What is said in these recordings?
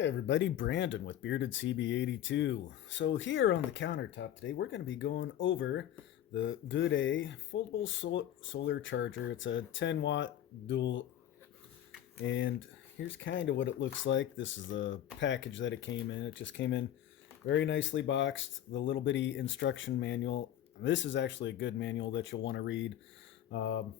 Hey everybody, Brandon with Bearded CB82. So here on the countertop today, we're going to be going over the GOODaaa foldable solar charger. It's a 10 watt dual, and here's kind of what it looks like. This is the package that it came in. It just came in very nicely boxed. The little bitty instruction manual. This is actually a good manual that you'll want to read. Um,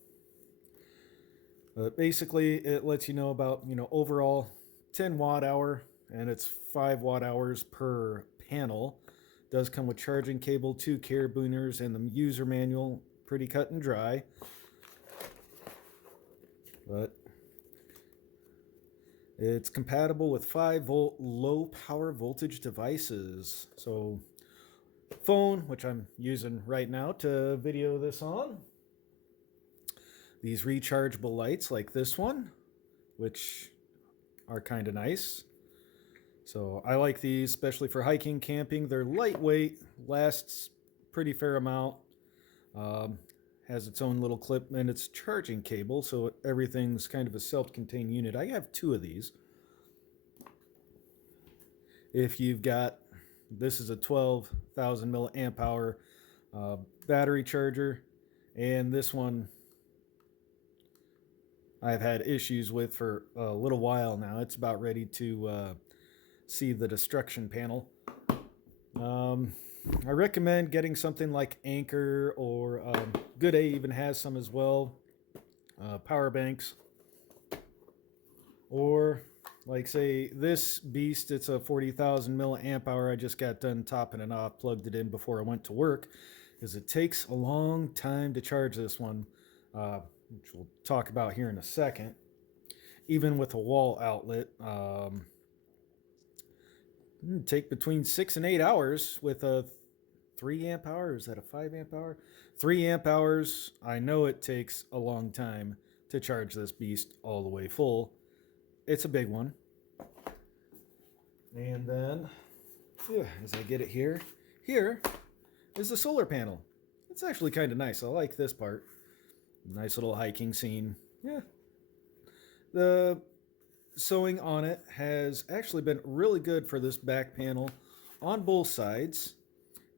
but basically, it lets you know about, overall 10 watt hour, and it's 5 watt hours per panel. Does come with charging cable, 2 carabiners, and the user manual. Pretty cut and dry. But it's compatible with 5-volt low power voltage devices. So phone, which I'm using right now to video this on. These rechargeable lights like this one, which are kind of nice. So I like these, especially for hiking, camping. They're lightweight, lasts pretty fair amount. Has its own little clip and its charging cable, so everything's kind of a self-contained unit. I have 2 of these. If you've got, this is a 12,000 milliamp hour battery charger, and this one I've had issues with for a little while now. It's about ready to see the destruction panel. I recommend getting something like Anchor, or GOODaaa even has some as well. Power banks. Or like say this beast, it's a 40,000 milliamp hour. I just got done topping it off, plugged it in before I went to work, because it takes a long time to charge this one, which we'll talk about here in a second. Even with a wall outlet, take between 6 and 8 hours with a 3 amp hour. Is that a 5 amp hour? 3 amp hours. I know it takes a long time to charge this beast all the way full. It's a big one. And then, as I get it here is the solar panel. It's actually kind of nice. I like this part. Nice little hiking scene. Yeah. The sewing on it has actually been really good for this back panel on both sides.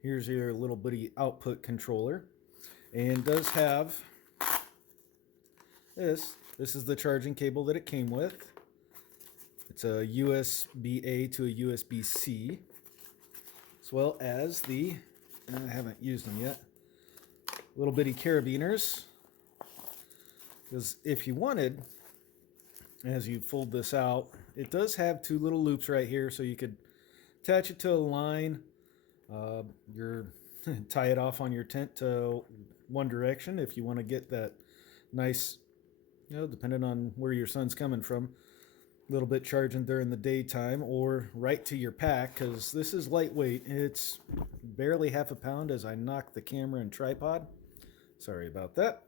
Here's your little bitty output controller, and does have this. This is the charging cable that it came with. It's a USB-A to a USB-C, as well as the, I haven't used them yet, little bitty carabiners. Because if you wanted, as you fold this out, it does have 2 little loops right here, so you could attach it to a line. Tie it off on your tent to one direction if you want to get that nice, depending on where your sun's coming from, a little bit charging during the daytime, or right to your pack, because this is lightweight. It's barely half a pound as I knock the camera and tripod. Sorry about that.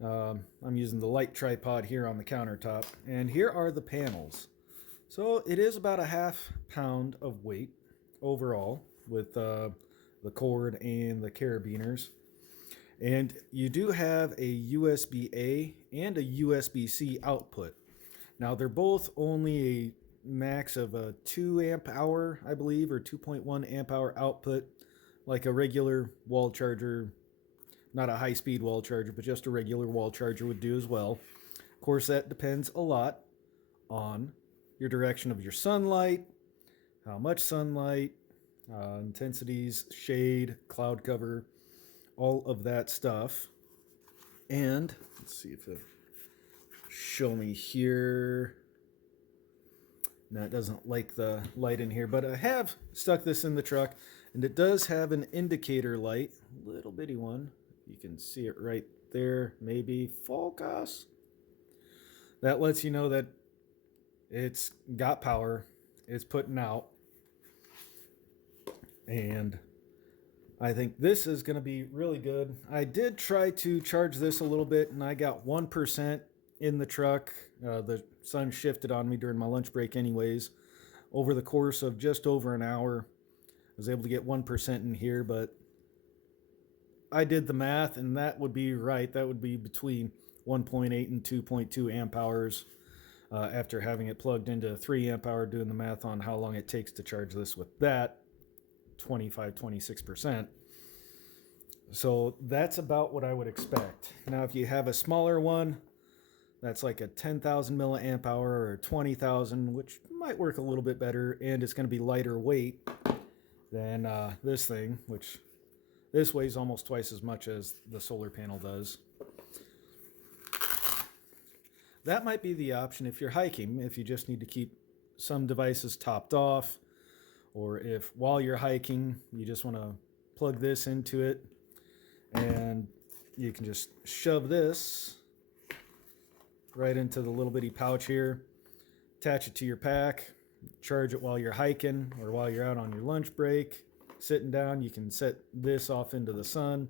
I'm using the light tripod here on the countertop, and here are the panels. So it is about a half pound of weight overall with the cord and the carabiners. And you do have a USB-A and a USB-C output. Now they're both only a max of a 2 amp hour, I believe, or 2.1 amp hour output, like a regular wall charger. Not a high-speed wall charger, but just a regular wall charger would do as well. Of course, that depends a lot on your direction of your sunlight, how much sunlight, intensities, shade, cloud cover, all of that stuff. And let's see if it'll show me here. No, it doesn't like the light in here, but I have stuck this in the truck, and it does have an indicator light, little bitty one. You can see it right there, maybe focus. That lets you know that it's got power, it's putting out. And I think this is going to be really good. I did try to charge this a little bit, and I got 1% in the truck. The sun shifted on me during my lunch break anyways. Over the course of just over an hour, I was able to get 1% in here, but I did the math, and that would be right. That would be between 1.8 and 2.2 amp hours after having it plugged into 3 amp hour, doing the math on how long it takes to charge this with that 26%. So that's about what I would expect. Now, if you have a smaller one, that's like a 10,000 milliamp hour or 20,000, which might work a little bit better, and it's going to be lighter weight than this thing, which this weighs almost twice as much as the solar panel does. That might be the option if you're hiking, if you just need to keep some devices topped off, or if while you're hiking you just want to plug this into it, and you can just shove this right into the little bitty pouch here, attach it to your pack, charge it while you're hiking or while you're out on your lunch break, sitting down. You can set this off into the sun,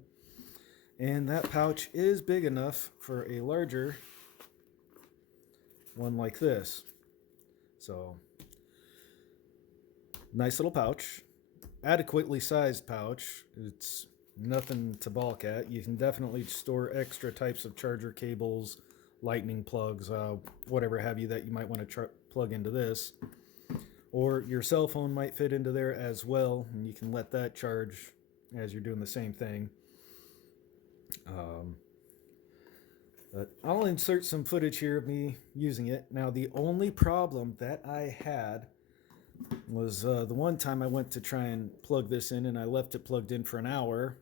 and that pouch is big enough for a larger one like this. So nice little pouch, adequately sized pouch. It's nothing to balk at. You can definitely store extra types of charger cables, lightning plugs, whatever have you that you might want to plug into this. Or your cell phone might fit into there as well, and you can let that charge as you're doing the same thing. But I'll insert some footage here of me using it. Now, the only problem that I had was the one time I went to try and plug this in, and I left it plugged in for an hour.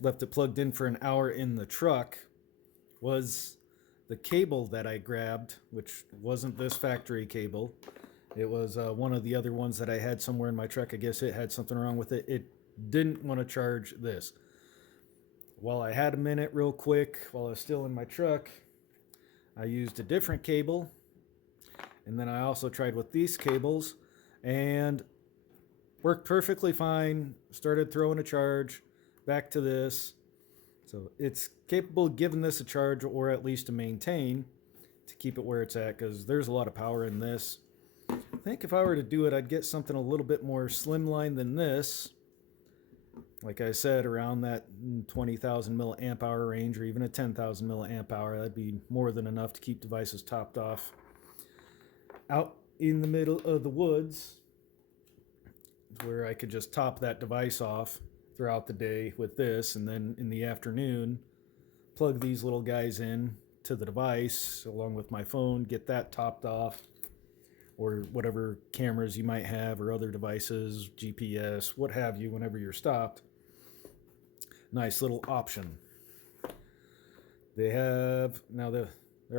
Left it plugged in for an hour in the truck. Was the cable that I grabbed, which wasn't this factory cable. It was one of the other ones that I had somewhere in my truck. I guess it had something wrong with it. It didn't want to charge this. While I had a minute real quick, while I was still in my truck, I used a different cable. And then I also tried with these cables and worked perfectly fine. Started throwing a charge back to this. So it's capable of giving this a charge, or at least to maintain, to keep it where it's at, because there's a lot of power in this. I think if I were to do it, I'd get something a little bit more slimline than this. Like I said, around that 20,000 milliamp hour range, or even a 10,000 milliamp hour. That'd be more than enough to keep devices topped off. Out in the middle of the woods, where I could just top that device off throughout the day with this, and then in the afternoon plug these little guys in to the device along with my phone, get that topped off, or whatever cameras you might have or other devices, GPS, what have you, whenever you're stopped. Nice little option. They have now there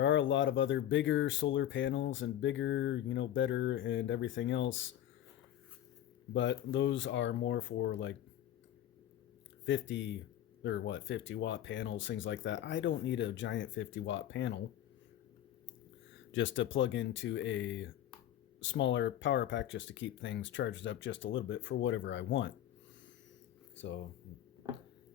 are a lot of other bigger solar panels and bigger, better and everything else, but those are more for like 50 watt panels, things like that. I don't need a giant 50 watt panel just to plug into a smaller power pack, just to keep things charged up just a little bit for whatever I want. So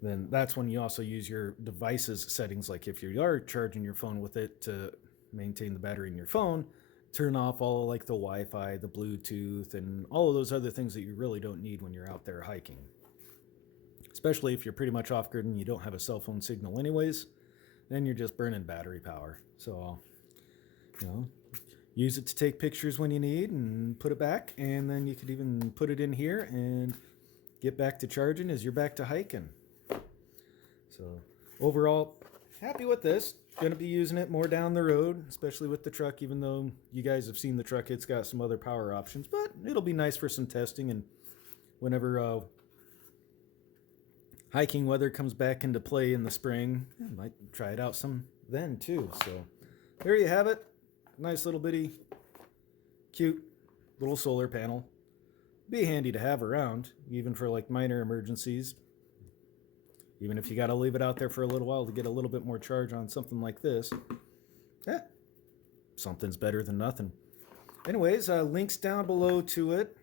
then that's when you also use your devices settings, like if you are charging your phone with it to maintain the battery in your phone, turn off all like the Wi-Fi, the Bluetooth, and all of those other things that you really don't need when you're out there hiking. Especially if you're pretty much off-grid and you don't have a cell phone signal anyways, then you're just burning battery power. So, use it to take pictures when you need and put it back, and then you could even put it in here and get back to charging as you're back to hiking. So, overall, happy with this. Going to be using it more down the road, especially with the truck, even though you guys have seen the truck. It's got some other power options, but it'll be nice for some testing, and whenever hiking weather comes back into play in the spring, I might try it out some then too. So there you have it. Nice little bitty, cute little solar panel. Be handy to have around, even for like minor emergencies. Even if you got to leave it out there for a little while to get a little bit more charge on something like this. Something's better than nothing. Anyways, links down below to it.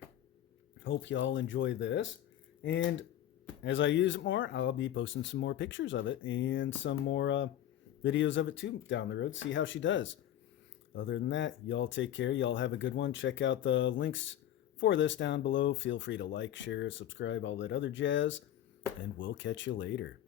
Hope you all enjoy this. And as I use it more, I'll be posting some more pictures of it and some more videos of it too down the road. See how she does. Other than that, y'all take care. Y'all have a good one. Check out the links for this down below. Feel free to like, share, subscribe, all that other jazz. And we'll catch you later.